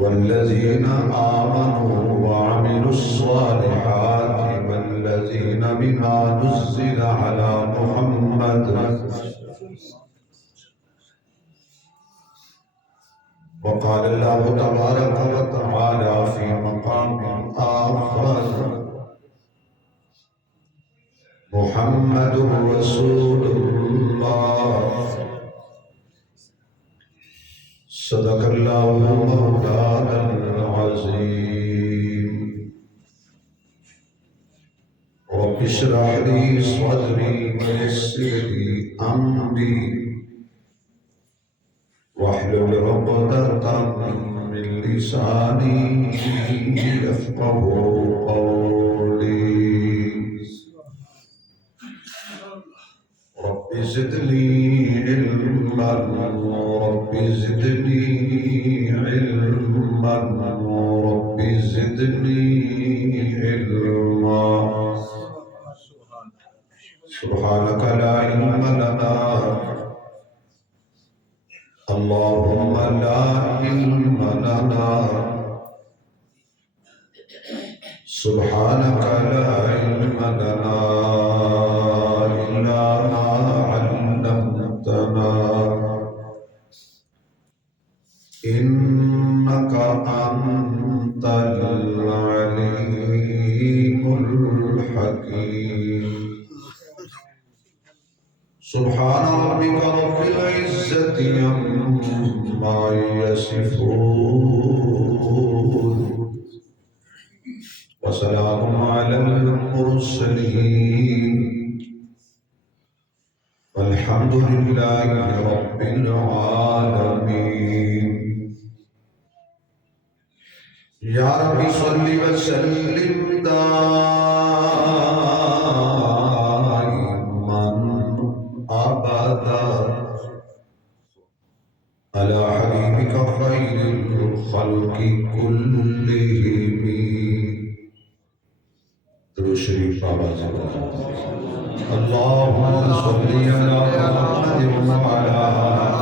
والذين آمنوا وعملوا الصالحات والذين بما نزل على محمد. وقال الله تبارك وتعالى في مقام آخر: محمد رسول الله صدق الله مولانا العظيم. رب اشرح لي صدري ويسر لي أمري واحلل عقدة من لساني يفقه قولي. رب زدني علما رب زدني علما رب زدني علما. سبحانك لا علم لنا اللهم لا علم لنا سبحانك لا علم لنا إلا ما علمتنا إنك أنت العليم الحكيم. سبحان ربك رب العزة عما يصفون وسلام على المرسلين والحمد لله رب العالمين. یا رب صل وسلم دائما ابدا على حبيبك خير الخلق كلهم. درود شریف بابا اللهم صل على محمد وعلى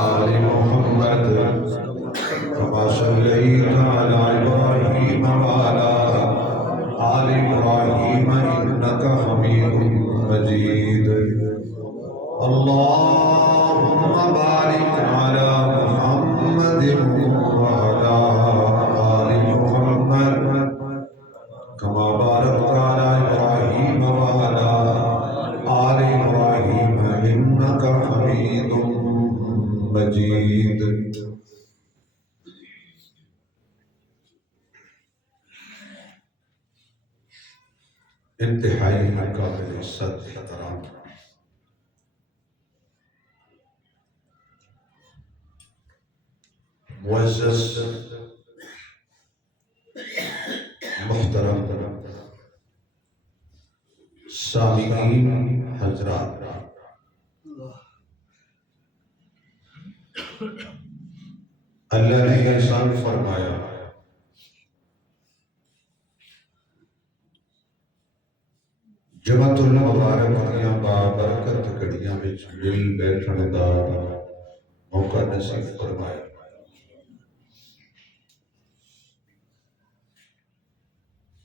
آل محمد كما صليت على إبراهيم وعلى آل إبراهيم إنك حميد مجيد. اللهم بارك على محمد وعلى آل محمد كما باركت على إبراهيم وعلى آل إبراهيم إنك حميد مجيد. انتہائی قابل عزت احترام معزز محترم سامعین حضرات، اللہ نے احسان فرمایا جمعۃ المبارک دیاں بابرکت گھڑیاں وچ مل بیٹھن دا موقع نصیب فرمایا۔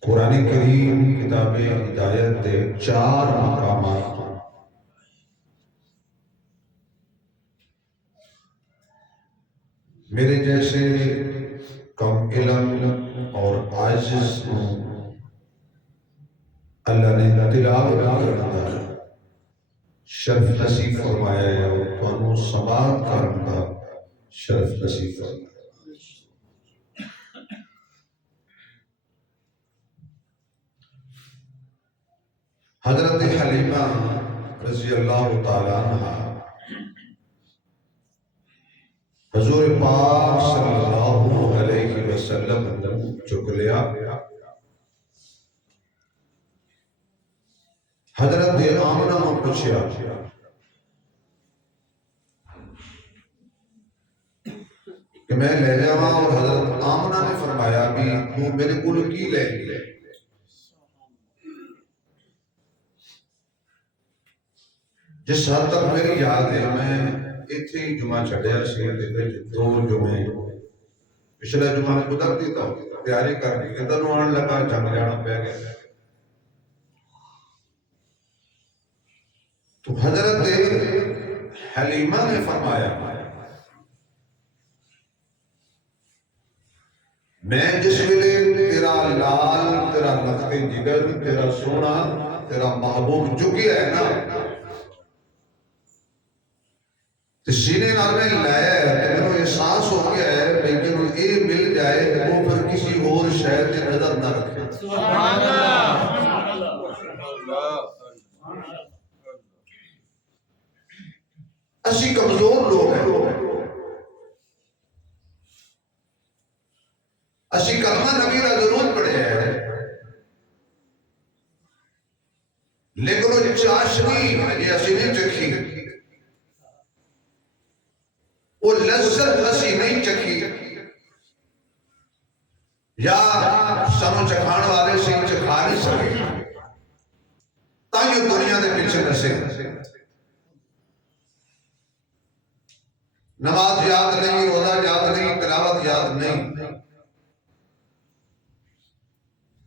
قرآن کریم کتاب ہدایت دے 4 مقامات میرے جیسے کم علم اور عاجز اللہ نے تلاوت کرنا دا شرف نصیب فرمایا ہے اور تانوں سماعت کرنا دا شرف نصیب فرمایا۔ حضرت حلیمہ رضی اللہ تعالیٰ عنہ حضور پاک صلی اللہ علیہ وسلم چک لیا۔ حضرت آمنہ میں پوچھیا کہ میں لے جاواں، اور حضرت آمنہ نے فرمایا بھی تو میرے کول کی لے گئے؟ جس حد تک میری یاد ہے میں اتھے جمعہ چڑھیا سی، 2 جمعے پچھلا جمعہ قدرتی تو تیاری کر کے ادھر آن لگا جنگ جانا پہ گیا تو حضرت حلیمہ نے فرمایا میں جس ویلے تیرا لال تیرا لخت جگر تیرا سونا تیرا محبوب چکی ہے نا تو سینے نال میں لایا ہے تو میرے احساس ہو گیا ہے لیکن یہ مل جائے وہ پھر کسی اور شہر کی نظر نہ رکھے سبحان اللہ اسی کمزور لوگ ہیں اسی کلمہ نبی کا ضرور پڑھے ہیں لیکن وہ چاشنی یہ اسی نہیں چکھی وہ لذت اسی نہیں چکھی یا سنو چکھان والے سے چکھا نہیں سکے تاکہ دنیا دے پیچھے نسے نماز یاد نہیں روزہ یاد نہیں تلاوت یاد نہیں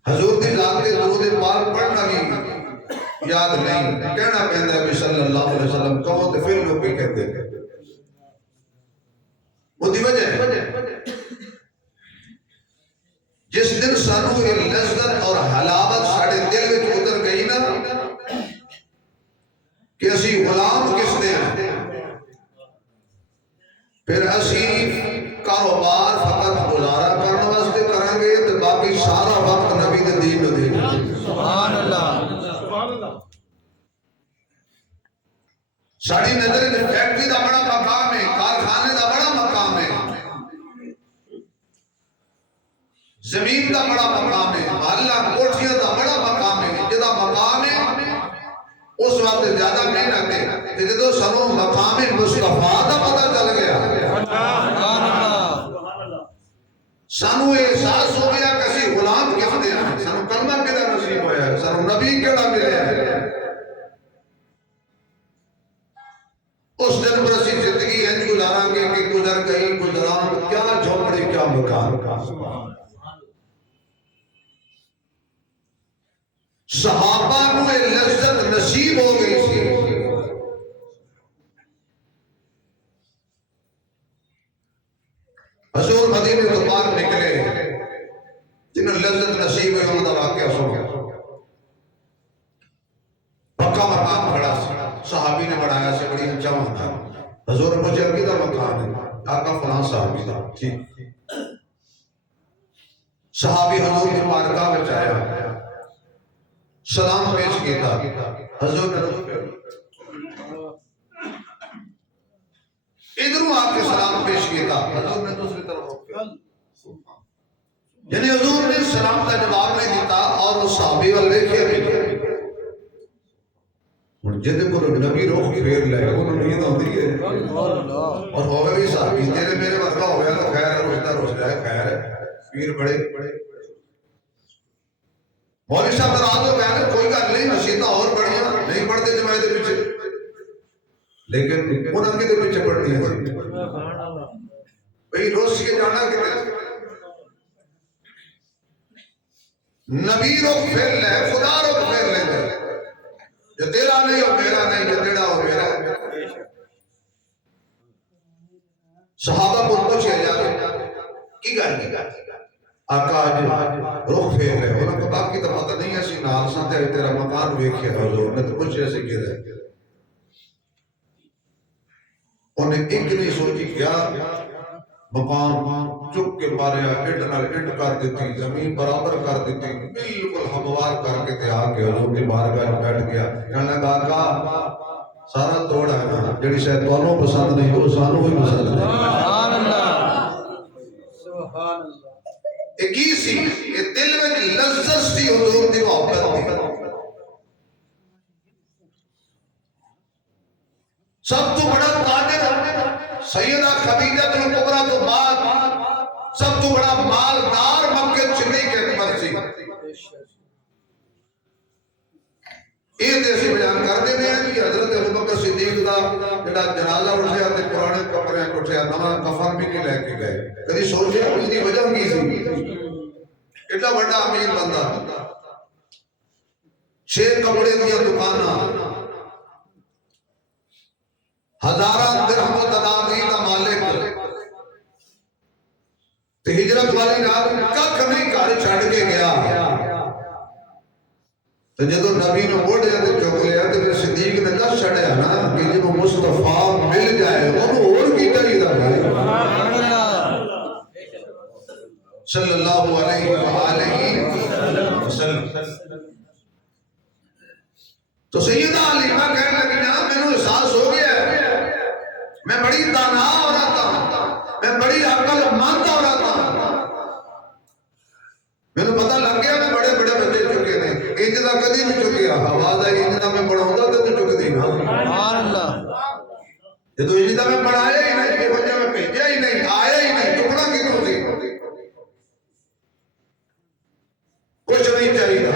حضور دی ذات کے درود پاک پڑھنا بھی یاد نہیں کہنا پہندا ہے صلی اللہ علیہ وسلم کہو تو پھر لوگ بھی کہتے ہیں وہ دی وجہ ہے جس دن سانو یہ لذت اور حلاوت ساڑھے دل میں اتر گئی نا کہ اسی غلام کس دے ہیں پھر اسی کاروبار فقط گزارا کرنے واسطے کریں گے تو باقی سارا وقت نبی دے دین میں دے گے سبحان اللہ ساڑھی نظر فیکٹری دا بڑا مقام ہے کارخانے دا بڑا مقام ہے زمین دا بڑا مقام ہے محلہ کوٹھیاں دا بڑا مقام ہے جدا مقام ہے اس وقت زیادہ محنت ہے جدو سنو مقام مصطفیٰ دا پتہ چل گیا سانو احساس ہو گیا کسی غلام کس دے ہیں سانو کلمہ کدھا نصیب ہویا ہے سانو نبی کیڑا ملے ہے اس دن پر اسی زندگی انج گزاریں گے کہ گزر گئی گزران کیا جھوپڑی کیا مکان صحابہ کو یہ لذت نصیب ہو گئی سی حضور مدینے تو باہر نکلے جنہوں لذت نصیب ہوئی انہوں نے واقعہ سنو پکا مقام کھڑا صحابی نے بڑھایا سے بڑی اونچا مقام حضور مجھے عقیدہ مقام ہے آقا فلان صحابی تھا ٹھیک صحابی حضور کی مارکہ میں چاہیا سلام پیش کیتا حضور نے ادھروں آپ کے سلام پیش کیتا حضور نے دوسری طرف روکیا یعنی حضور نے سلام کا جواب نہیں دیتا اور وہ صحابی والے کیا بھی جدے کو نبی روح پھیر لے انہوں نے نیند ہوتی ہے اور ہوگا بھی صحابی تیرے میرے ورگا ہو گیا تو خیر ہے روشتا روش جائے خیر ہے پیر بڑے مولوی صاحب رات کو کہنے کوئی گل نہیں مسیطہ اور بڑھیاں نہیں پڑھتے جماعت دے پیچھے لیکن انہوں کے دے پیچھے پڑھنی ہے بھئی روش کے جانا کتے نبی روح پھیر لے خدا روح پھیر لے جو تیرا نہیں ہو میرا نہیں جو تیرا ہو میرا صحابہ کو پوچھے جاتے کی گل نہیں کرتے آقا آج روح پھیر لے انہوں کو باقی تو پتہ نہیں ہے سی نال ساتھ ہے تیرا مکان ویکھے حضور نے تو پوچھے ایسے کی رہے انہیں ایک نہیں سوچی کیا مقام چک کے مارے اڈ نال اڈ کر دیتی زمین برابر کر دیتی بالکل ہموار کر کے تے آ کے حضور کی بارگاہ میں بیٹھ گیا کہنے لگا آقا سارا توڑ ہے نا جڑی شاید تانوں پسند نہیں وہ سانوں بھی پسند نہیں سبحان اللہ سبحان اللہ ایک ہی سی یہ دل میں لذت سی حضور دی محبت دی سب تو بڑا قادر سیدہ خدیجہ الکبریٰ تو بعد سب تو بڑا مالدار مکہ چلی کے اکبر سی یہ تے اسی بیان کرتے ہیں کہ حضرت ابوبکر صدیق دا جڑا جنازہ اٹھیا تے پرانے کپڑے اٹھیا نواں کفن بھی نہیں لے کے گئے کدی سوچیا اس دی وجہ کی سی ایڈا بڑا امیر بندہ 6 کپڑے دیا دکاناں ہزاراں درہم و تدابیر دا مالک تے ہجرت والی رات ککھ نہیں گھر چھڈ کے گیا تو جدو نبی نے موڑیا تے چک لیا تے پھر صدیق نے دس چھڑیا نا کہ جنہوں مصطفیٰ مل جائے انہوں اور کی چاہیے دا صلی اللہ علیہ وآلہ وسلم تو سیدہ علیمہ کہنے لگی نا میں نے احساس ہو گیا ہے میں بڑی دانا عورت ہوں میں بڑی عقل مند عورت ہوں میں نے پتہ لگ گیا میں بڑے بڑے بچے چکے نے انج دا کدی نہیں چکیا آواز آئی انج دا میں پڑھاؤں گا تو چک دی نا سبحان اللہ یہ تو انج دا میں پڑھایا ہی نہیں یہ وجہ میں بھیجا ہی نہیں آیا ہی نہیں چکنا کتوں سی کچھ نہیں چاہیے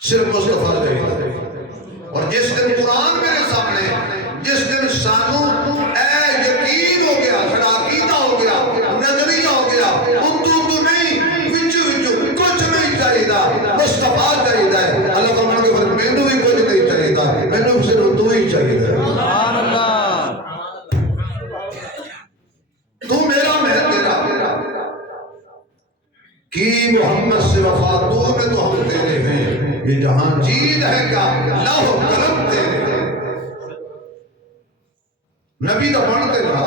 صرف مصطفیٰ چاہیے اور جس دن قرآن میرے سامنے جس دن سانو اے یقین ہو گیا سڑا عقیدہ ہو گیا نظریہ ہو گیا اردو نہیں وچو کچھ نہیں چاہیے مصطفیٰ چاہیے اللہ فرمان کے فرق میں بھی کچھ نہیں چاہیے میں نے صرف تو ہی چاہیے سبحان اللہ تو میرا میں تیرا کی محمد سے وفا تو میں تو ہم تیرے ہیں یہ جہاں چیز ہے کیا لوح قلم تیرے نبی دا پڑھتے رہا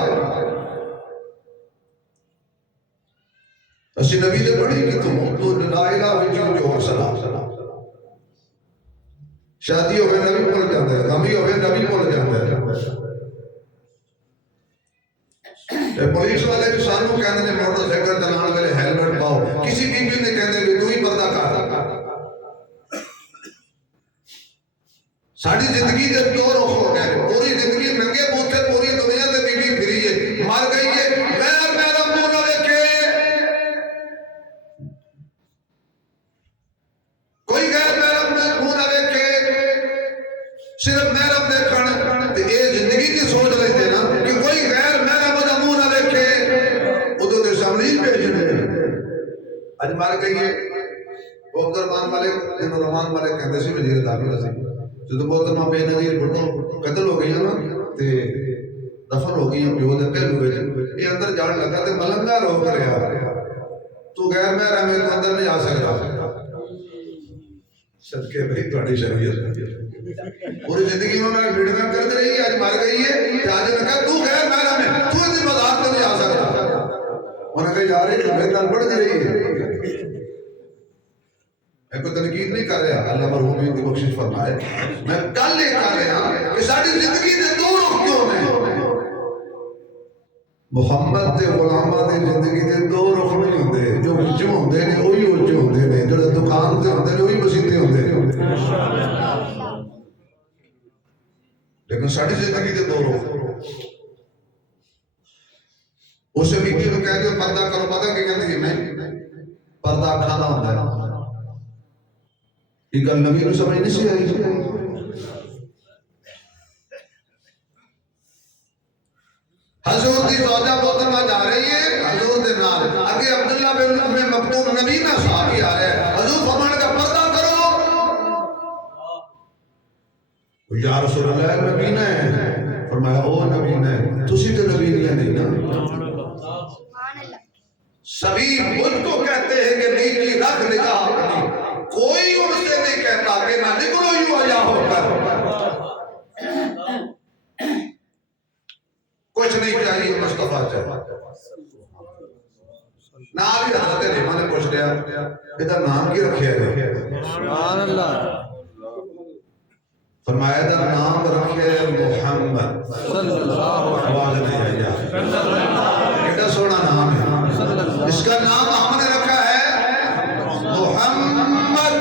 اسی نبی دے پڑھی کہ تو لا الہ وجود جو حسنا شادی ہوئے نبی بول جاندے ہیں غمی ہوئے نبی بول جاندے ہیں پولیس والے بھی سانو کہنے نے موٹر سائیکل چلانے والے ہیلمٹ پاؤ کسی بی بی نے کہنے بھی تو ہی پردہ کر ساری زندگی دے دو رخ ہو گئے پوری زندگی ننگے پوچھے پوری دنیا دے بی بی پھری ہے مر گئی ہے غیر محرم منہ نہ دیکھے کوئی غیر محرم منہ نہ دیکھے صرف محرم دیکھن تے اے زندگی کی سوچ لیتے نا کہ کوئی غیر محرم دا منہ نہ دیکھے ادو دے سامنے ہی بھیج دے اج مر گئی ہے وہ عبدالرحمان ملک جنہوں رحمان ملک کہتے سی وزیر داخلہ سی جدو محترمہ بے نظیر بھٹو قتل ہو گئی نا تے دفن ہو گئی پیو دے پہلو وچ یہ اندر جان لگا تے ملنگا روک رہا تو غیر محرم تو اندر نہیں آ سکتا صدقے بھائی تہاڈی شریعت پوری زندگی میں ویڈیو کرتے رہی اج مر گئی ہے تے اج لگا تو غیر محرم ہے تو اس مزار تے نہیں آ سکتا انہاں کہا یار یہ میرے نال پڑھ رہی ہے میں کوئی تنقید نہیں کر رہا اللہ مرحوم کی بخشش فرمائے میں کل یہ کر رہا کہ ساری زندگی دے دو رخ کیوں نے محمد تے غلامہ دی زندگی دے دو رخ نہیں ہوندے جو وچوں ہوندے نے وہی وچوں ہوندے نے جو دکان تے ہوندے نے وہی مسیتے ہوندے نے لیکن ساری زندگی دے دو رخ اسے بھی کیوں کہتے ہو پردہ کرو پتہ کہ کہتے ہیں نہیں پردہ کھانا ہوتا ہے یہ گل نبی کو سمجھ نہیں سی آئی حضور دی زوجہ محترمہ جا رہی ہے حضور دے نال آگے عبداللہ بن ام مکتوم نبی نہ صحابی آ رہے ہیں حضور فرمانے کا پردہ کرو یا رسول اللہ نبی نے فرمایا او نبی نے تسی تو نبی نہیں نا سبھی مجھ کو کہتے ہیں کہ نیکی رکھ نگاہ اپنی کوئی ان سے نہیں کہتا کہ نہ نکلو یوں آیا ہو کر کچھ نہیں چاہیے مصطفیٰ چاہیے نام ہی حضرت علیمہ نے پوچھ لیا ادھر نام کی رکھے ہے سبحان اللہ فرمایا ادھر نام رکھے محمد صلی اللہ علیہ وسلم اتنا سونا نام ہے اس کا نام ہم نے رکھا ہے محمد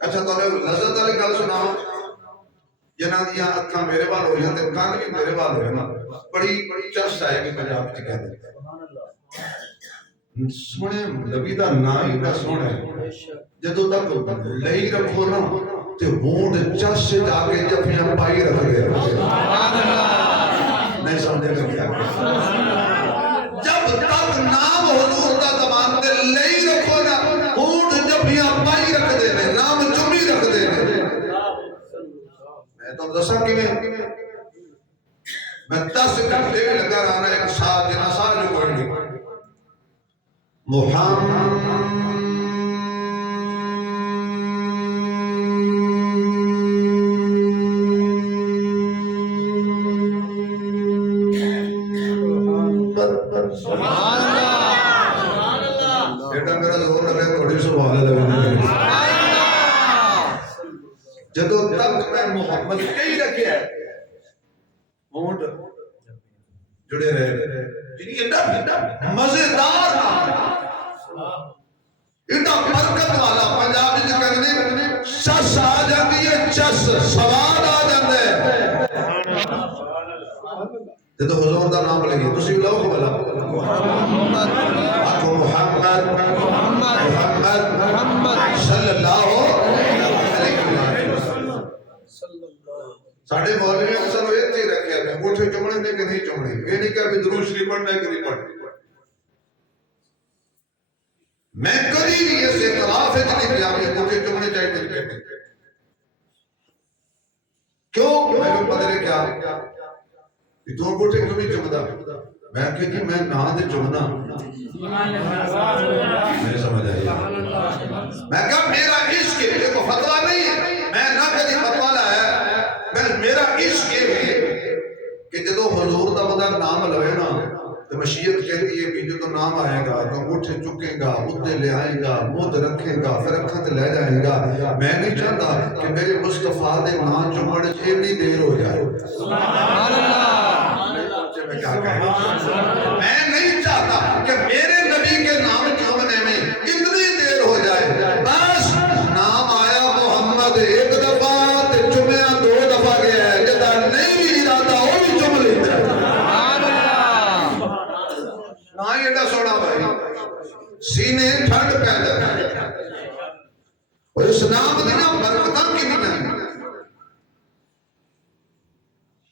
اچھا تو نے لذت والی گل سناؤ جنہاں دیاں اکھاں میرے وال ہوئی تے کان بھی میرے وال ہوئے نا بڑی چرچ ہے کہ پنجاب وچ کہندے سونے نبی دا نام ہی نہ سونے جدو تک لئی رکھو نا تے ہونڈ چس جا کے جفیاں پائی رکھ دے نہیں سمجھے گا کیا جب تک نام حضور دا زبان تے لئی رکھو نا ہونڈ جفیاں پائی رکھ دے نام چمی رکھ دے میں تو دسا کی میں 10 گھنٹے بھی لگا رہا ایک ساتھ جنا ساتھ جو کوئی نہیں محمد سبحان اللہ بیٹا میرا زور لگے تھوڑی سبحان اللہ جدو تک میں محمد کئی رکھے ہے مونٹ جڑے رہے جنہی ایڈا مزیدار ایڈا برکت والا پنجابی جو کہنے چس آ جاتی ہے چس سواد آ جاتا ہے جدو حضور دا نام لگی تو سی لوگ بلا آکو محمد صلی اللہ علیہ وسلم ساڑھے مولوی اکثر وہ ایک ہی رکھے ہیں موٹے چمڑے نے کہ نہیں چمڑے یہ نہیں کہا کہ درود شریف پڑھنا ہے کہ نہیں پڑھنا میں کبھی بھی اس اعتراف ہے جنہیں کیا کہ موٹے چمڑے چاہتے نہیں کہتے کیوں میں کو پتہ کیا کہ تو موٹے کیوں نہیں چمڑا میں کہ جی میں نہ دے چمڑا میں سمجھ آئی میں کہا میرا عشق ہے یہ کو فتوہ نہیں ہے میں نہ کدی فتوہ لایا میرا عشق یہ ہے کہ جدو حضور دا بندہ نام لوے نا تو مشیت کہتی ہے کہ جو تو نام آئے گا تو انگوٹھے چکے گا مدے لے آئے گا مد رکھے گا پھر اکھت لے جائے گا میں نہیں چاہتا کہ میرے مصطفیٰ دے نام چمڑ اتنی دیر ہو جائے سبحان اللہ میں نہیں چاہتا کہ میرے نبی کے نام چمنے میں اتنی دیر ہو جائے بس نام آیا محمد ایک دفعہ سینے ٹھنڈ پیدا اور اس نام دینا برکتاں کی نہیں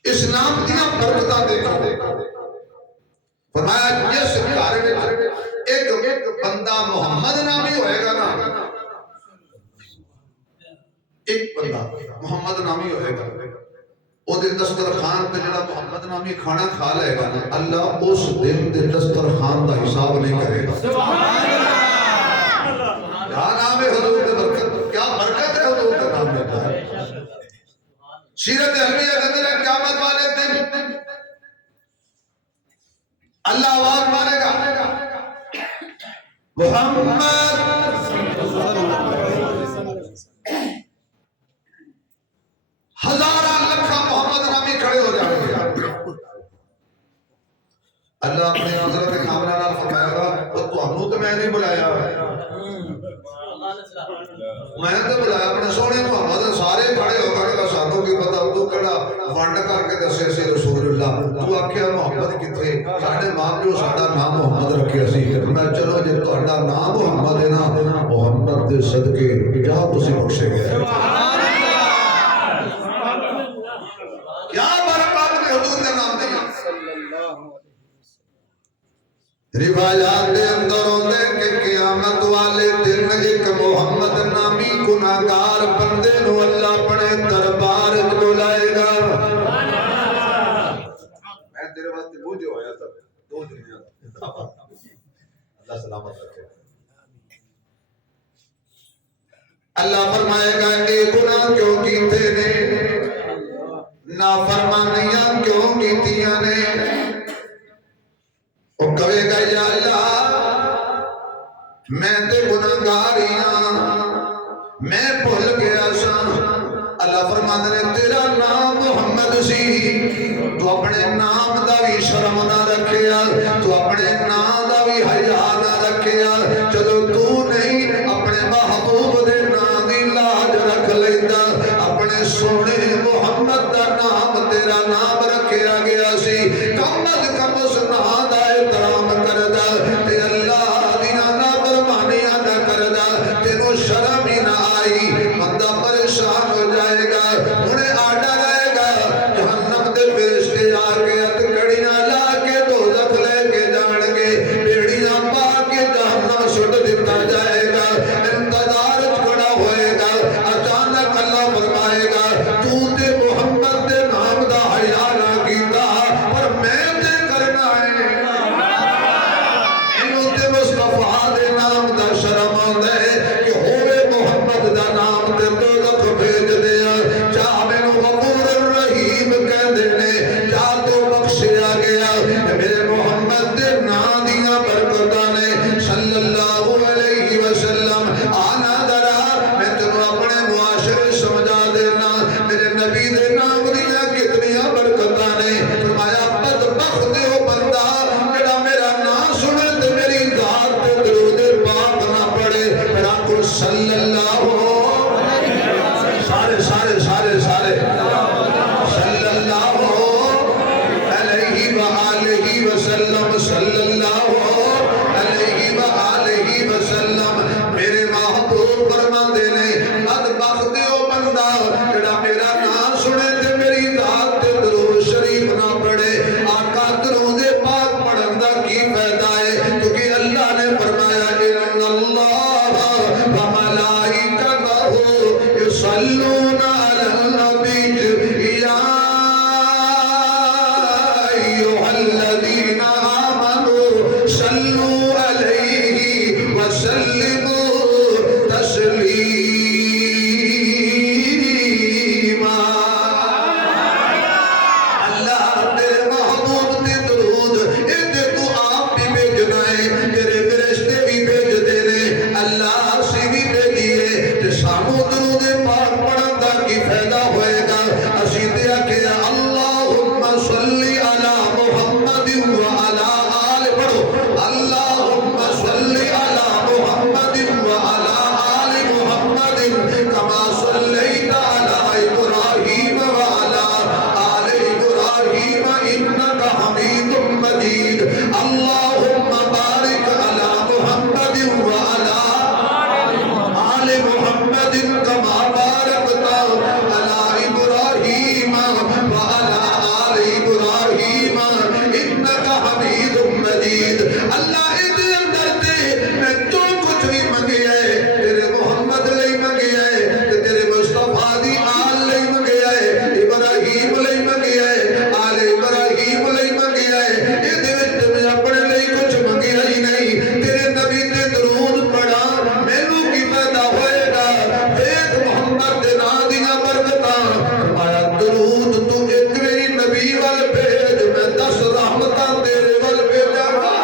اس نام دینا برکتاں دیکھو فرمایا جس گھر میں ایک بندہ محمد نامی ہوئے گا نا ایک بندہ محمد نامی ہوئے گا او دے دسترخوان پہ جڑا محمد نامی کھانا کھا لے گا نا اللہ اس دن دے دسترخوان دا حساب نہیں کرے گا سبحان اللہ کیا نام ہے حضور کے برکت کیا برکت ہے حضور کے نام میں سیرت علمیہ کے اندر قیامت والے دن اللہ آواز مارے گا محمد ہزارہ لکھا محمد نامی کھڑے ہو جائیں گے اللہ اپنے حضرت کاملہ نال فرمائے گا وہ تو ہم تو میں نہیں بلایا میں تو بلایا اپنے سونے محمد سارے کھڑے ہو گئے ساتھوں کی پتہ تو کڑا وانڈ کر کے دسے سے رسول اللہ تو آکھیا محمد کتھے ساڑھے ماں جو ساڑھا نام محمد رکھے سی میں چلو جب تو اڈا نام محمد ہے نا محمد دے صدقے جہاں تسی بخشے گئے کیا برکات نے حضور نے نام دیا روایات دے اندر ہوندے کہ قیامت والے دن ایک محمد نامی گناہگار بندے نو اللہ اپنے دربار وچ بلائے گا میں تیرے واسطے بوجھ ہویا تھا دو دنیا اللہ سلامت رکھے اللہ فرمائے گا اے گناہ کیوں کیتے نے نافرمانیاں کیوں کیتیاں نے وہ کہے گا یا اللہ میں تے گناہگاریاں میں بھول گیا سا اللہ فرماتا نے تیرا نام محمد سی تو اپنے نام دا بھی شرم نہ رکھیا تو اپنے نام دا بھی حیا نہ رکھیا چلو تو نہیں اپنے محبوب دے نام دی لاج رکھ لیتا اپنے سونے محمد دا نام تیرا نام رکھیا گیا سی کم از کم اس نام دا احترام کردا تے اللہ أيها الذين آمنوا صلوا عليه وسلموا تسليما اللہ تیرے محبوب تے درود ادھر تو آپ بھی بھیجنا ہے تیرے فرشتے بھی بھیج دینے اللہ سی بھی بھیجیے تے سانو درود پاک پڑھن دا کی فائدہ ہوئے گا اسی تے آکھیا اللہم صلی علی محمد وعلی آل پڑھو اللہم صلی علی محمد وعلی آل محمد کما صلیت علی ابراہیم وعلی آل ابراہیم انکا حمید مجید اللہم بارک علی محمد وعلی آل محمد کما بارکت علی ابراہیم وعلی آل ابراہیم انکا حمید مجید اللہ ادھے اندر دے میں جو کچھ بھی منگی ہے تیرے محمد لئی منگی ہے تیرے مصطفیٰ دی آل لئی منگی ہے ابراہیم لئی منگی ہے آل ابراہیم لئی منگی ہے ادھے وچ میں اپنے لئی کچھ منگی ہی نہیں تیرے نبی تے درود پڑھا مینوں کی فائدہ ہوئے گا ویکھ محمد دے نام دیاں برکتاں آیا درود تو ایک میری نبی وال بھیج میں 10 رحمتاں تیرے وال بھیجاں گا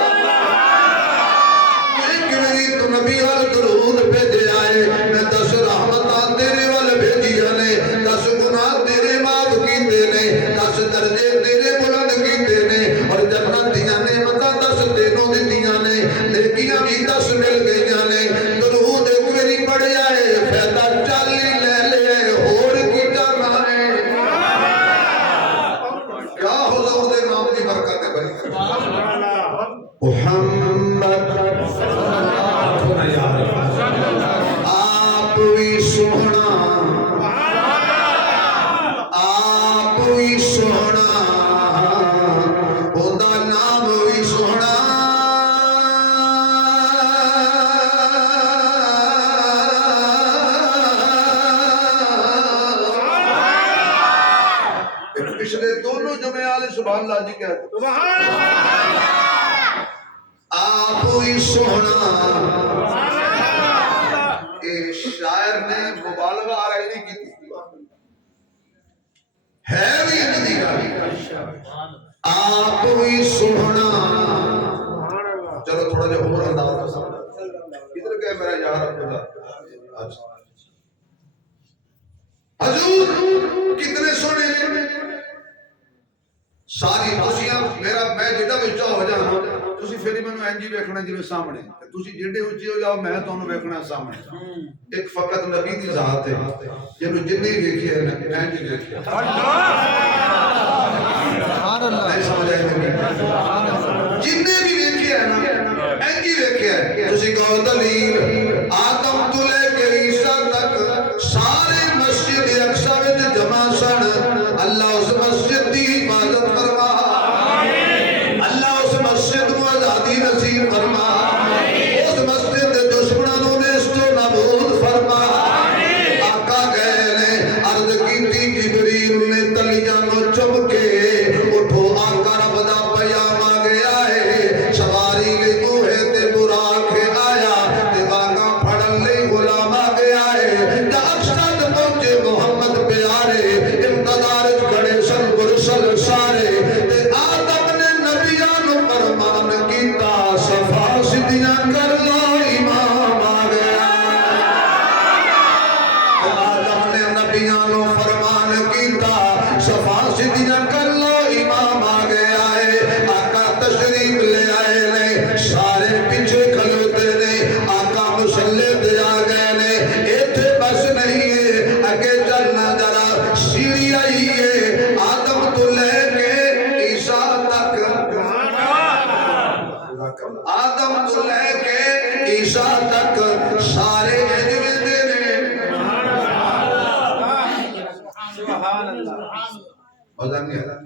ایک میری تو نبی وال درود بھیجے آئے میں 10 رحمتاں تیرے وال بھیجیاں نے 10 گناہ تیرے معاف کیتے نے 10 درجے تیرے بلند کیتے نے اور جنت دیاں نعمتاں 10 تینوں دتیاں نے نیکیاں بھی 10 مل گئیاں نے درود ایک میری پڑھے آئے فائدہ 40 لے لے اور کی جانا ہے کیا حضور دے نام دی برکت ہے بھائی محمد آپ بھی سونا آپ بھی سونا اوندا نام بھی سونا پچھلے دونوں جمعے والے سبحان اللہ جی کہتے آپ ہی سونا اے شاعر نے مبالغہ آرائی نہیں کی تھی ہے بھی اندھی گالی آپ ہی سونا چلو تھوڑا جو عمر انداز ادھر گئے میرا یار عبداللہ حضور کتنے سونے ساری تسیاں میرا میں جڑا بچہ ہو جانا تسی پھر ہی مینوں انج ہی ویکھنا جویں سامنے تسی جڑے اونچے ہو جاؤ میں تانوں ویکھنا سامنے ایک فقط نبی دی ذات ہے جنوں جنی ویکھی ہے نا انج ہی ویکھی سبحان اللہ نہیں سمجھ آئی جننے بھی ویکھی ہے نا انج ہی ویکھی ہے تسی کہو دلیل آدم تو لے کے عیسیٰ تک سارے مسجد اقصی وچ جمع سن اللہ اس مسجد دی حفاظت فرما اللہ اس مسجد کو آزادی نصیب فرما اس مسجد دے دشمنوں نو نیست و نابود فرما آقا گئے نے عرض کیتی جبریل نے تلیاں نو چم کے اٹھو آقا رب دا پیام آ گیا ہے سواری لئی موہے تے براق آیا تے باغاں پھڑن لئی غلام آ گیا ہے جا اقصد پہنچے محمد پیارے امتدار کھڑے سن برسل سارے تے آدم نے نبیان فرمان کیتا صفا سدیاں کر لو امام آ گیا آدم نے نبیان فرمان کیتا صفا سدیاں کر لو امام آ گیا ہے آقا تشریف لے آئے نے سارے پیچھے کھلوتے نے آقا مسلح تے آ گئے نے ایتھے بس نہیں ہے اگے چلنا ذرا سیڑھی آئی ہے آدم تو لے کے عیسیٰ تک آدم تو لے کے عیسیٰ تک سارے اجویدے نے مزہ نہیں آتا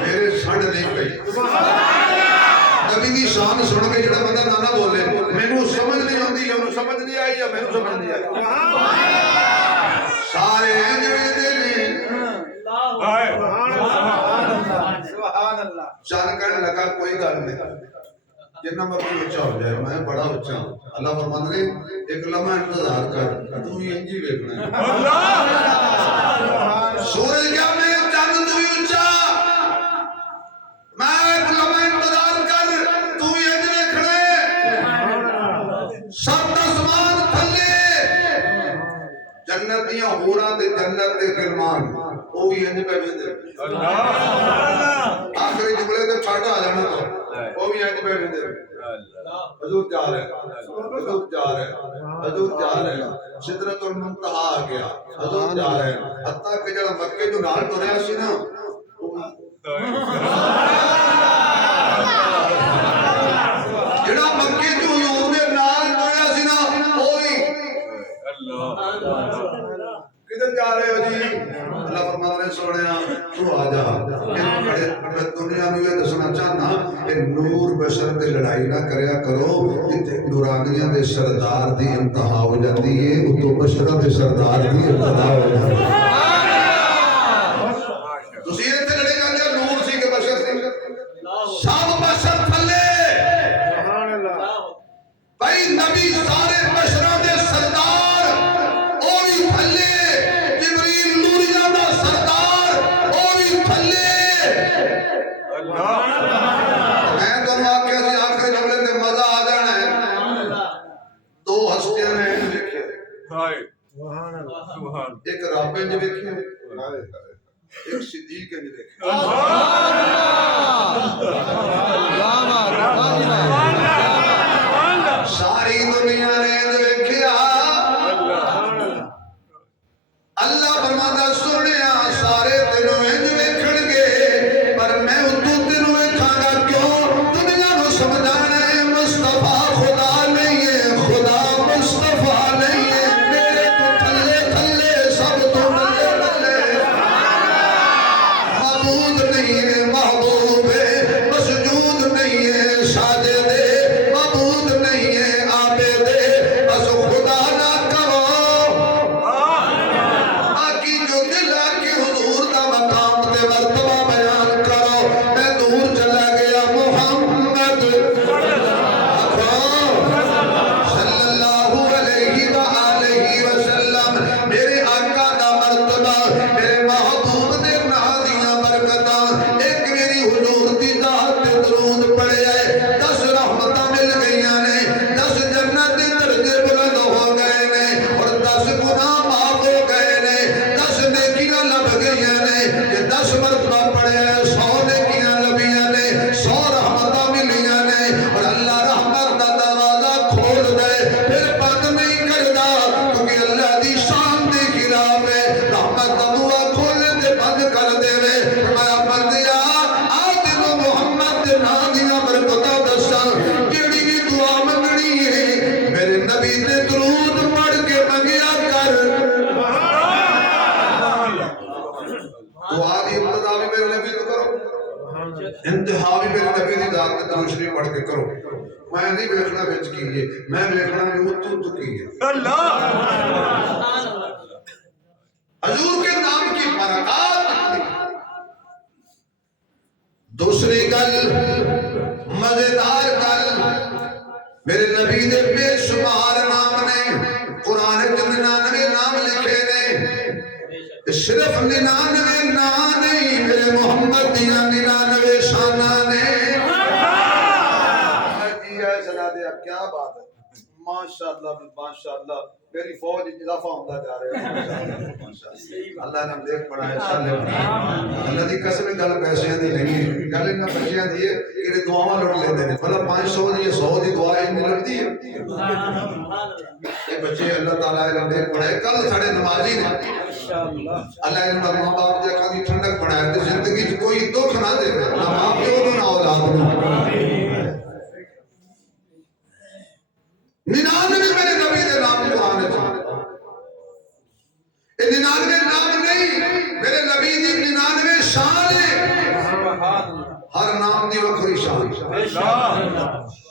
میرے سڑ نہیں پئی نبی دی شان سن کے جڑا بندہ نہ بولے مینوں سمجھ نہیں آندی یا انہوں سمجھ نہیں آئی یا مینوں سمجھ نہیں آئی سارے اجویدے نے چند کہنے لگا کوئی گل نہیں جتنا مرضی اچھا ہو جائے میں بڑا اچھا ہوں اللہ فرماتے ہیں ایک لمحہ انتظار کر تو ہی انجی دیکھنا ہے سورج کیا میں چند تو ہی اچھا میں ایک لمحہ انتظار کر تو ہی انجی دیکھنا ہے سب آسمان تھلے جنتیاں ہورا دے جنت دے گرمان وہ بھی انجی پہ بندے آخری جملے تو چھاٹا آ جانا تو وہ بھی آج بیٹھے دے حضور جا رہے ہیں حضور جا رہے ہیں حضور جا رہے ہیں سدرۃ المنتہا آ گیا حضور جا رہے ہیں حتیٰ کہ جڑا مکے جو نال ٹریا سی نا جڑا مکے جو حضور نے نال ٹریا سی نا وہی کدھر جا رہے ہو جی اللہ فرماتا ہے سونے تو آ جا میں دنیا نو یہ دسنا چاہنا کہ نور بشر تے لڑائی نہ کریا کرو جتے نورانیاں دے سردار دی انتہا ہو جاتی ہے اتو بشرہ دے سردار دی انتہا ہو جاتی ہے تسی اتنے لڑے گا نور سی کے بشر سی سب بشر تھلے بھائی نبی سارے بشرہ دے سردار اوہی تھلے جبریل نوریاں دا سردار اوہی تھلے میں دونوں آکھے سی آخری جملے تے مزہ آ جانا ہے دو ہستیاں نے دیکھے ایک رابع نے دیکھے ایک صدیق نے دیکھے ساری دنیا نے دیکھیا اللہ فرماتا سنیا سارے تینوں انج ویکھن گے پر میں اتوں تینوں ویکھاں گا کیوں دنیا نو سمجھانا ہے مصطفیٰ خدا نہیں ہے خدا مصطفیٰ نہیں ہے میرے تو تھلے تھلے سب تو نلے نلے معبود نہیں ہے محبوب ہے مسجود نہیں ہے ساجد ہے معبود نہیں ہے عابد ہے بس خدا نہ کرو باقی جو دل کے حضور دا مقام تے مرتبہ بیان کرو میں دور چلا گیا محمد صلی اللہ علیہ وآلہ وسلم میرے آقا دا مرتبہ میرے محبوب دے نادیاں برکتاں ایک میری حضور دی ذات تے درود پڑے آئے 10 رحمتاں مل گئیاں نے 10 جنت دے درجے بلند ہو گئے نے اور 10 گناہ معاف ہو گئے نے 10 نیکیاں لب گئیاں نے کہ 10 مرتبہ پڑے آئے 100 نیکیاں لبیاں نے 100 رحمتاں ملیاں نے اور اللہ رحمت دا دروازہ کھول دے پھر بند نہیں کردا کیونکہ اللہ دی شان دے خلاف ہے رحمت دا بوا کھول دے بند کر دے وے فرمایا بندیا آ تینوں محمد دے نام دیاں برکتاں دساں کیڑی بھی دعا منگنی ہے میرے نبی دے درود پڑھ کے منگیا کر دعا دی ابتدا بھی میرے نبی تو کرو انتہا بھی میرے نبی دی ذات تے درود شریف پڑھ کے کرو میں نہیں ویکھنا وچ کی ہے میں ویکھنا بھی اتوں تو کی ہے حضور کے نام کی برکات دوسری گل مزیدار گل میرے نبی دے بے شمار نام نے قرآن وچ 99 نام لکھے نے صرف 99 نام نہیں میرے محمد دیاں 99 شاناں نے جی ہے سنا دیا کیا بات ہے ماشاءاللہ میری فوج اضافہ ہوتا جا رہا ہے اللہ نے دیکھ بڑھائے سالے بڑھائے اللہ دی قسم گل پیسے دی نہیں گل انہاں بچیاں دی ہے کہ دعاواں لٹ لیندے نے بھلا 500 دی 100 دی دعا نہیں لگدی ہے یہ بچے اللہ تعالی نے دیکھ بڑھائے کل ساڈے نمازی نے اللہ نے ماں باپ دی اکھاں دی ٹھنڈک بنائے تے زندگی وچ کوئی دکھ نہ دے نہ ماں پیو نو نہ اولاد نو 99 میرے نبی دے نام قرآن وچ یہ 99 نام نہیں میرے نبی دی 99 شان ہے ہر نام دی وکھری شان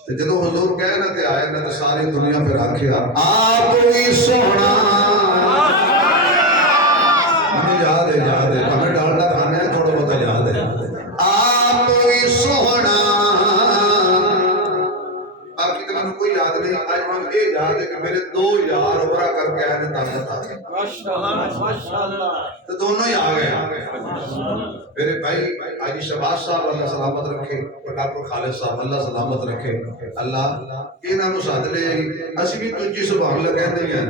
تے جدوں حضور کہنا تے آئے نہ تے ساری دنیا پہ آکھیا آپ ہی سونا ہمیں یاد ہے ہمیں ڈالنا کھانے ہیں تھوڑا بہت یاد ہے آپ ہی تو دونوں ہی آ گئے میرے بھائی حاجی شہباز صاحب اللہ سلامت رکھے اور ڈاکٹر خالد صاحب اللہ سلامت رکھے اللہ انہاں نوں سد لے اسی بھی تجھی سبحان اللہ کہندے ہیں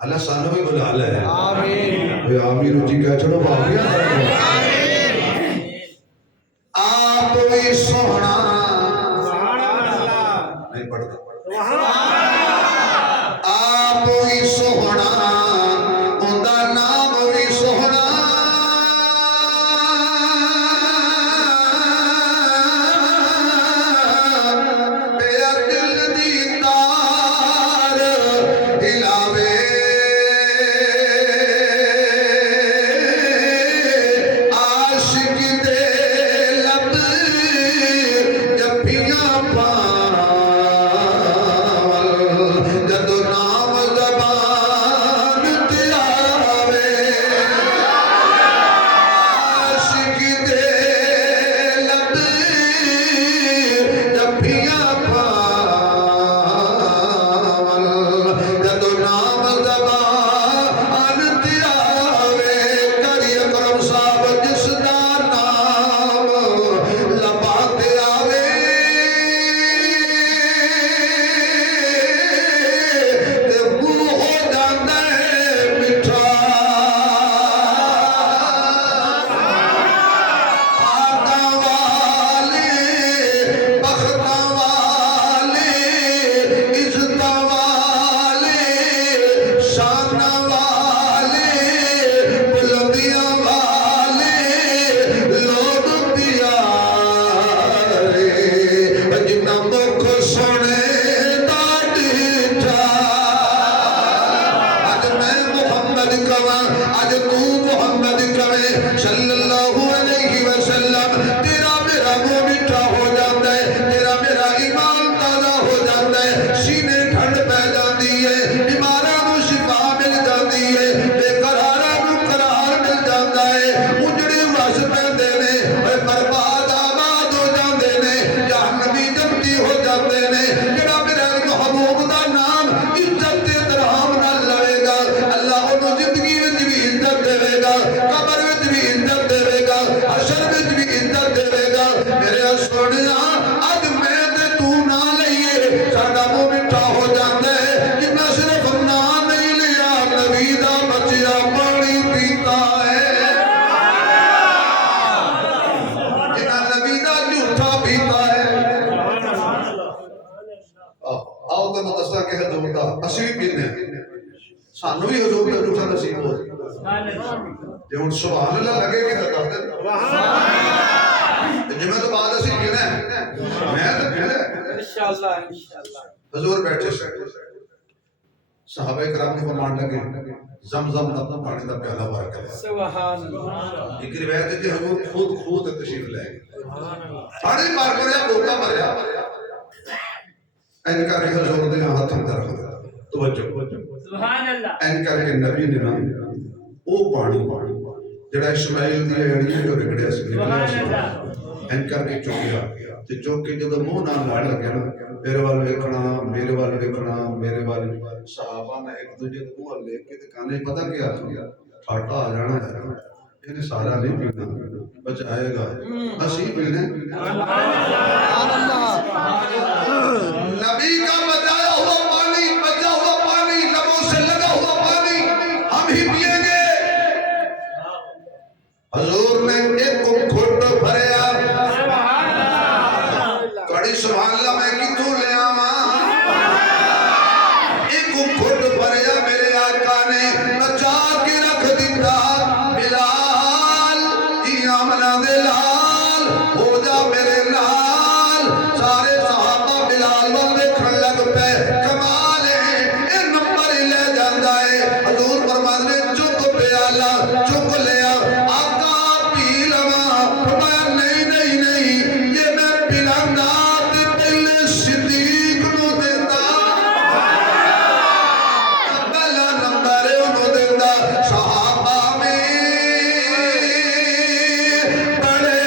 اللہ سانو بھی بلا لے آمین آمین اچھی کہہ چھڑو باقی آپ بھی سونا نہیں پڑھتا آپ بھی سونا اوندا نام بھی سونا میرا دل دی تار ہلاوے عاشق دے لب جپیاں پاول جدو نام زبان تے آوے عاشق دے لب جپیاں پاول جدو نام زبان تے آوے کری اکرم صاحب جس دا نام لباں تے آوے تے منہ ہو جاندا ہے میٹھا آقا والے بختاں والے عزتاں والے شاناں والے بلندیاں والے لوگ پیارے جنہ مکھ سنے دا ڈٹھا اج میں محمد کواں اج تو محمد کہیں صلی اللہ علیہ وسلم تیرا میرا منہ میٹھا ہو جاتا ہے تیرا میرا ایمان تازہ ہو جاتا ہے سینے ٹھنڈ پہ جاتی ہے بیماراں نوں شفا مل جاتی ہے بے قراراں نوں قرار مل جاتا ہے اجڑے وس پیندے نے اے برباد آباد ہو جاندے نے جہنمی جنتی ہو جاتے نے جڑا میرا محبوب دا نام عزت تے احترام نال لوے گا اللہ اونوں زندگی وچ بھی عزت دے گا قبر وچ بھی عزت دے گا حشر وچ بھی عزت دے گا میرے سونیا اج میں تے تو نہ لئیے ساڈا منہ میٹھا ہو جاندا ہے جنہ صرف نام نہیں لیا نبی دا بچیا پانی پیتا ہے جنہ نبی دا جھوٹا پیتا ہے آؤ تو میں دستا کہ حضور دا اسی بھی پینے سانو بھی حضور دا جھوٹا نصیب ہو جے ہن سبحان اللہ لگے کہ دس دے جمعہ تو بعد اسی پینا ہے میں تو پینا ہے انشاءاللہ حضور بیٹھے صحابہ کرام نے فرمان لگے زمزم دا پانی دا پیالہ بھر کے لیا سبحان اللہ ایک روایت ہے کہ حضور خود تشریف لے گئے پانی بھر کریا بوتل بھریا این کر کے حضور نے ہاتھ اندر رکھ دیا توجہ سبحان اللہ این کر کے نبی نے نام او پانی جڑا اسماعیل دی اڑیاں جو رگڑیا سی سبحان اللہ این کر کے چوکیا تے چوک کے جدوں منہ نال لڑ لگیا نا میرے وال ویکھنا میرے وال ویکھنا میرے وال صحابہ نے ایک دوجے دے منہ لے کے تے کہنے پتہ کیا پھاٹا آ جانا ہے یہ سارا نہیں پینا بچائے گا اسی پینے نبی کا بچایا ہوا پانی بچا ہوا پانی لبوں سے لگا ہوا پانی ہم ہی پیئیں گے حضور نے ایک گھٹ بھریا کڑی سبحان اللہ میں کتوں لے آواں ایک گھٹ بھریا میرے آقا نے بچا کے رکھ دیتا بلال جی آمنہ دے لال ہو جا میرے نال سارے صحابہ بلال وال دیکھن لگ پے کمال ہے اے نمبر ہی لے جاندا ہے حضور فرماندے نے چک پیالہ چک لیا آقا پی لواں فرمایا نہیں نہیں نہیں یہ میں پلاندا تے پہلے صدیق نو دیندا پہلا نمبر انہوں دیندا صحابہ میں بڑے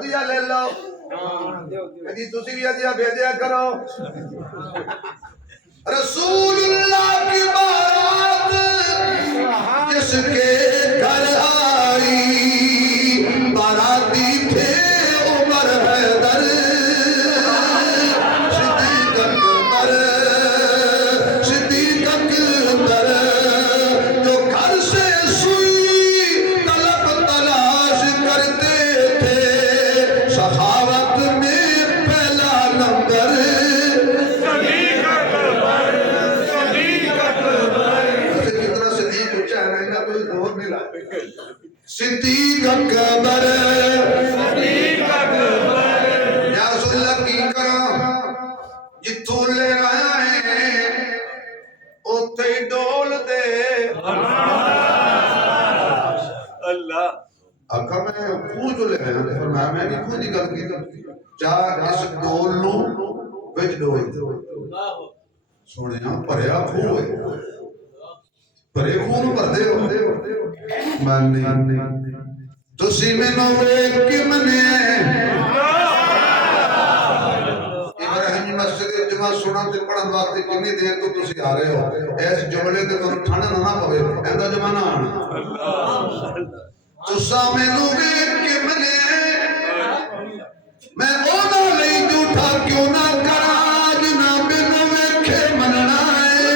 ہدیہ لے لو جی تسی بھی ہدیہ بھیجیا کرو رسول اللہ کی بارات جس کے گھر آئی باراتی تھے عمر حیدر صدیق اکبر صدیق اکبر جو گھر سے سوئی طلب تلاش کرتے تھے سخاوت میں پہلا نمبر صدیق اکبر یا رسول اللہ کی کرا جتھوں لے آیا ہے اوتھے ہی ڈول دے اللہ آقا میں خوہ جو لے آیا فرمایا میں بھی خوہ دی گل کی چاہ اس ڈول نو وچ ڈول دے سونے پریا خوہ ہے پرے خوہ نو پردے ہوتے ماننے تسی میں نو ایک کی منے ابراہیم مسجد جمعہ سونا تے پڑھن وقت کنی دیر تو تسی آ رہے ہو ایس جملے تے تو ٹھنڈ نہ پوے ایندا جمانہ آنا تسا میں نو ایک کی منے میں اونا لئی جھوٹا کیوں نہ کرا جنا میں نو ویکھے مننا ہے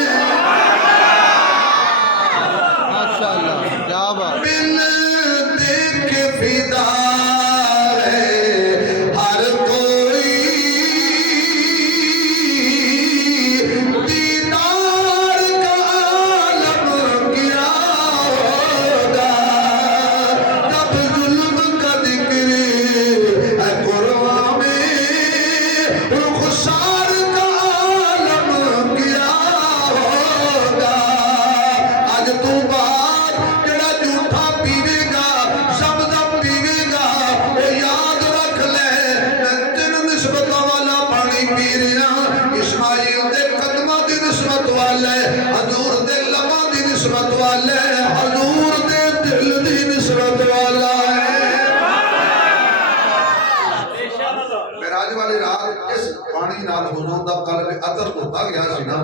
ماشاءاللہ کیا بات بن دیکھ فدا ہے ہر کوئی دیدار کا عالم کیا ہوگا جب ظلم کا ذکر ہے قرآن میں رخسار کا عالم کیا ہوگا آج تو بات جڑا جھوٹا پیوے گا زمزم پیوے گا وہ یاد رکھ لے میں تین نسبت والا پانی پی رہا اسماعیل دے قدمہ دی نسبت والے حضور دے لبا دی نسبت والے حضور دے دل دی نسبت والا ہے معراج والی رات اس پانی نال حضور دا قلب عطر ہوتا گیا سی نا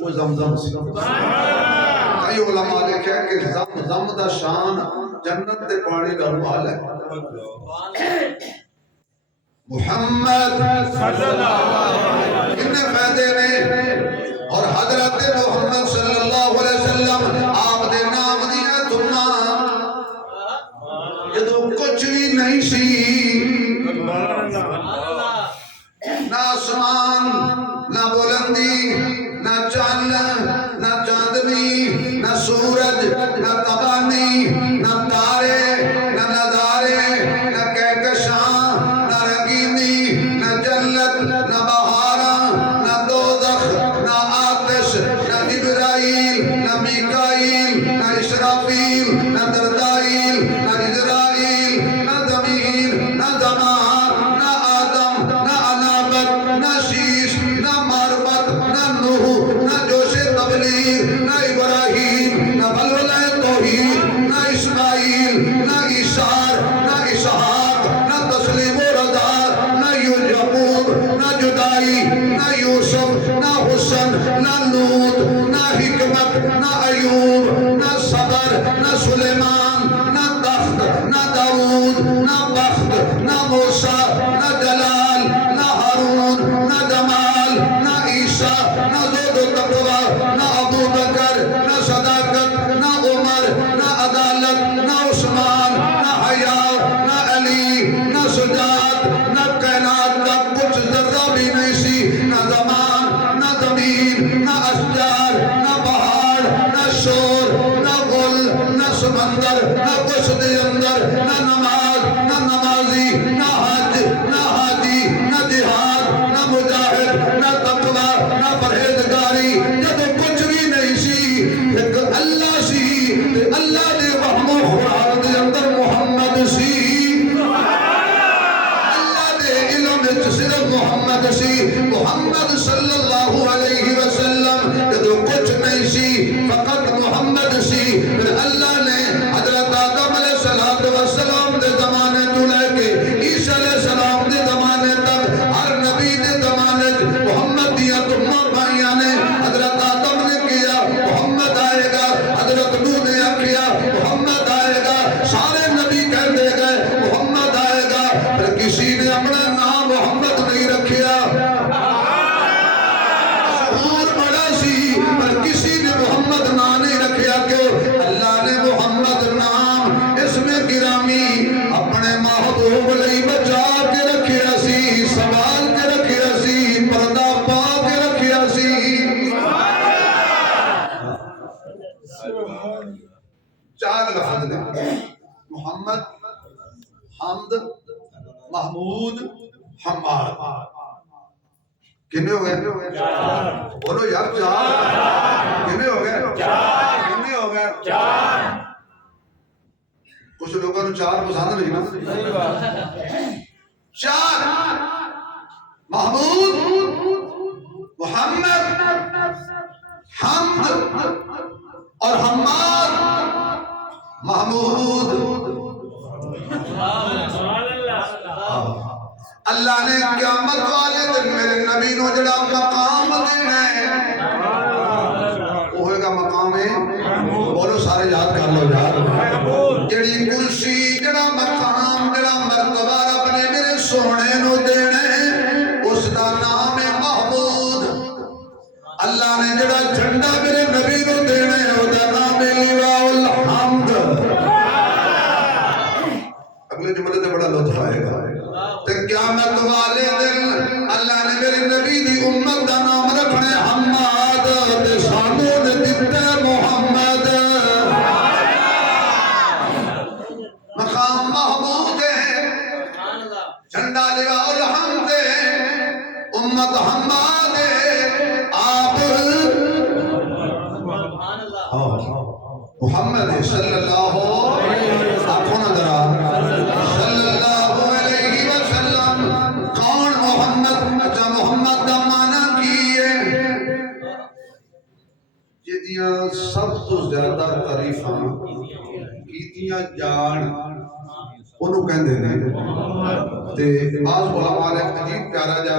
وہ زمزم سی کئی علماء لکھا کہ زمزم دا شان جنت دے پانی دا حال ہے محمد کتنے فائدے نے اور حضرت محمد صلی اللہ علیہ وسلم آپ دے نام دیا تمہاں جدو کچھ بھی نہیں سی نہ آسمان نہ بلندی نہ چاند نہ چاندنی نہ سورج نہ تبانی نہ تارے نہ نظارے نہ کہکشاں نہ رنگینی نہ جنت نہ بہاراں نہ دوزخ نہ آتش نہ جبرائیل نہ میکائیل نہ اسرافیل نہ دردائیل نہ عزرائیل نہ زمین نہ زمان نہ آدم نہ انابت نہ شیش نہ معرفت نہ نوح نہ جوش تبلیغ نہ ابراہیم نہ بلولہ توحید نہ اسماعیل نہ عیسار نہ اسحاق نہ تسلیم و رضا نہ یعقوب نہ جدائی نہ یوسف نہ حسن نہ لوط نہ حکمت نہ ایوب نہ صبر نہ سلیمان نہ تخت نہ داؤد نہ بخت نہ موسیٰ نہ جلال نہ ہارون نہ جمال نہ عیسیٰ نہ زود و تقوی نہ ابو بکر نہ صداقت نہ عمر نہ عدالت نہ عثمان نہ حیاء نہ علی نہ سجاد نہ کائنات کا کچھ ذرہ بھی نہیں سی نہ زمان نہ زمین نہ اشجار نہ پہاڑ نہ شور نہ غل نہ سمندر نہ کچھ دے اندر نہ نماز نہ نمازی نہ حج نہ حاجی کسی نے اپنا نام محمد نہیں رکھیا اور بڑا سی پر کسی نے محمد نام نہیں رکھیا کہ اللہ نے محمد نام اس میں گرامی اپنے محبوب لئی بچا کے رکھیا سی سوال کے رکھیا سی پردہ پا کے رکھیا سی چار لفظ نے محمد حمد محمود حماد کتنے ہو گئے بولو یار چار کتنے ہو گئے کتنے ہو گئے کچھ لوگوں نے چار پسند نہیں نا چار محمود محمد حمد اور حماد محمود اللہ نے قیامت والے دن میرے نبی نو جڑا مقام دینا ہے وہ ہوئے گا مقام ہے بولو سارے یاد کر لو یار جڑی کرسی جڑا مقام جڑا مرتبہ رب نے میرے سونے نو دینا ہے اس دا نام ہے محمود اللہ نے جڑا جھنڈا میرے نبی نو دینا ہے وہ دا نام ہے لواء الحمد اگلے جملے سے بڑا لطف آئے گا تے قیامت والے دن اللہ نے میرے نبی دی امت دا نام رکھنے حماد تے سانوں نے دتا محمد مقام محمود ہے جھنڈا لواء الحمد ہے امت حماد ہے آپ محمد صلی اللہ آنکھوں نہ ذرا صلی اللہ علیہ وسلم کون محمد اچھا محمد دا معنی کی ہے جدیاں سب تو زیادہ تعریفاں کیتیاں جان انہوں کہندے نے تے بعض علماء نے عجیب پیارا جا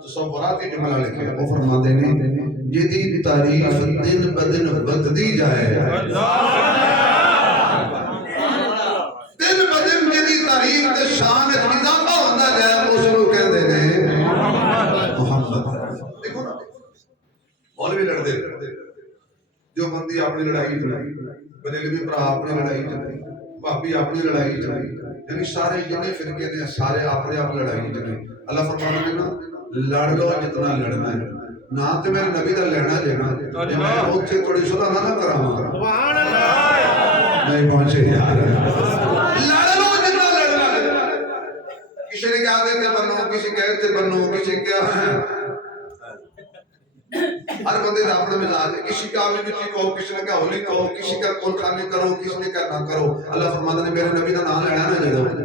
تصوراتی جملہ لکھے وہ فرماتے ہیں جدی تعریف دن بدن بدتی جائے دن بدن جدی تعریف تے شان اضافہ ہوتا جائے اس کو کہندے نے محمد دیکھو نا مولوی لڑتے جو بندی اپنی لڑائی چڑھائی بریلوی بھرا اپنی لڑائی چڑھائی بھابی اپنی لڑائی چڑھائی یعنی سارے جنے فرقے نے سارے اپنے آپ لڑائی چڑھائی اللہ فرماتا ہے نا لڑ لو جتنا لڑنا ہے نہ تے میرے نبی دا لینا جینا جے میں اوتھے تھوڑی صدا نہ کراواں سبحان اللہ نہیں پہنچے یار لڑ لو جتنا لڑنا ہے کسی نے کہا دیتے بنو کسی کہتے بنو کسی کیا ہر بندے دا اپنا مزاج ہے کسی کا میں مٹی کہو کسی نے کہا ہولی کہو کسی کا کل خانے کرو کسی نے کہا نہ کرو اللہ فرماتا ہے میرے نبی دا نام لینا نہ جائے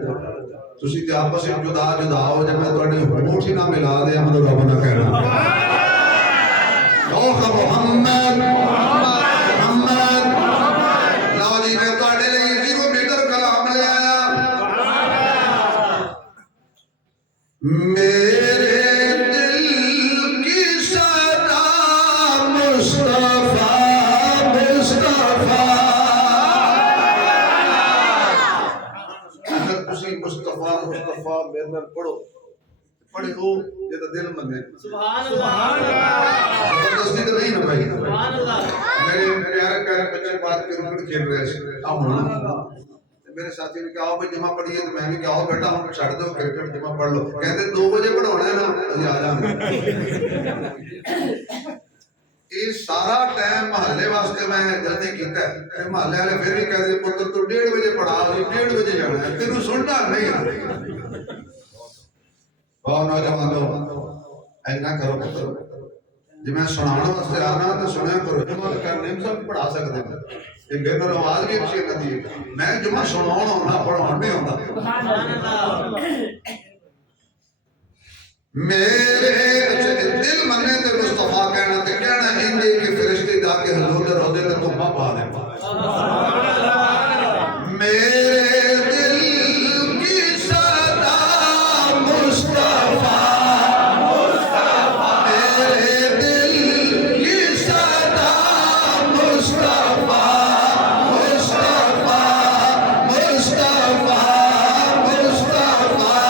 تسی تے آپس وچ جدا جدا ہو جب میں تواڈی ہونٹ ہی نہ ملا دے ہمیں رب نہ کہنا محمد محمد لو جی میں تواڈے لئی 0 میٹر کلام لے آیا میرے دل کی صدا مصطفیٰ مصطفیٰ اگر تسی مصطفیٰ مصطفیٰ میرے نال پڑھو پڑھے ہو یہ تو دل منے سبحان اللہ زبردستی تو نہیں نا بھائی سبحان اللہ میرے پیارے پیارے بچے بات کے رکڑ کھیل رہے ہیں اب میرے ساتھی نے کہا بھائی جمعہ پڑھیے تو میں نے کہا بیٹا ہم چھڑ دو کرکٹ جمعہ پڑھ لو کہتے 2 بجے پڑھانا ہے نا ابھی آ جاؤں یہ سارا ٹائم محلے واسطے میں جلدی کیتا ہے محلے والے پھر بھی کہتے پتر تو 1:30 بجے پڑھا 1:30 بجے جانا ہے تینوں سننا نہیں ہے بہت نوجوانوں ایسا کرو پتر جی میں سنانا واسطے آنا تو سنیا کرو جمعہ کرنے سب پڑھا سکتے ہیں یہ بے نور آواز بھی اچھی ہوتی ہے میں جمعہ سناؤں ہونا پڑھاؤں نہیں ہوتا میرے دل مننے تے مصطفیٰ کہنا تے کہنا ہی کہ فرشتے جا کے حضور دے روضے تے تحفہ پا دیں میرے دل کی صدا مصطفیٰ میرے دل کی صدا مصطفیٰ مصطفیٰ مصطفیٰ مصطفیٰ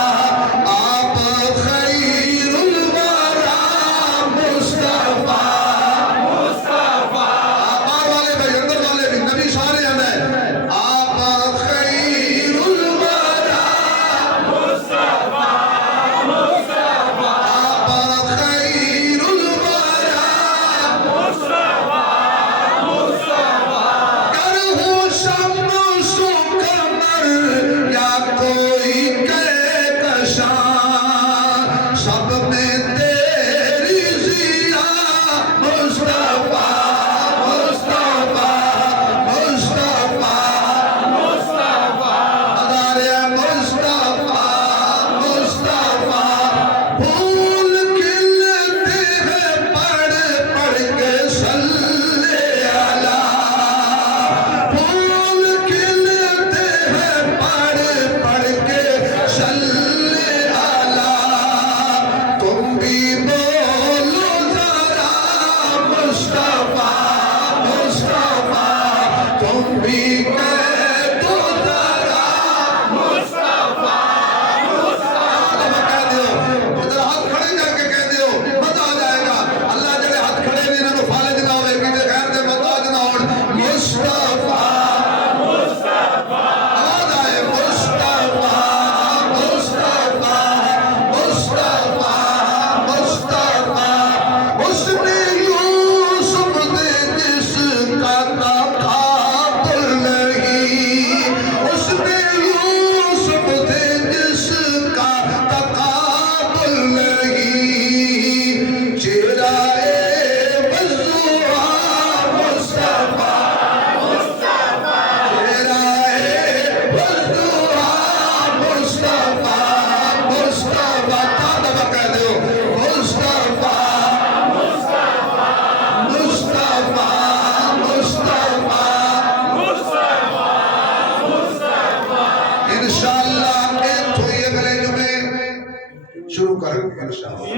شروع کریں گے انشاءاللہ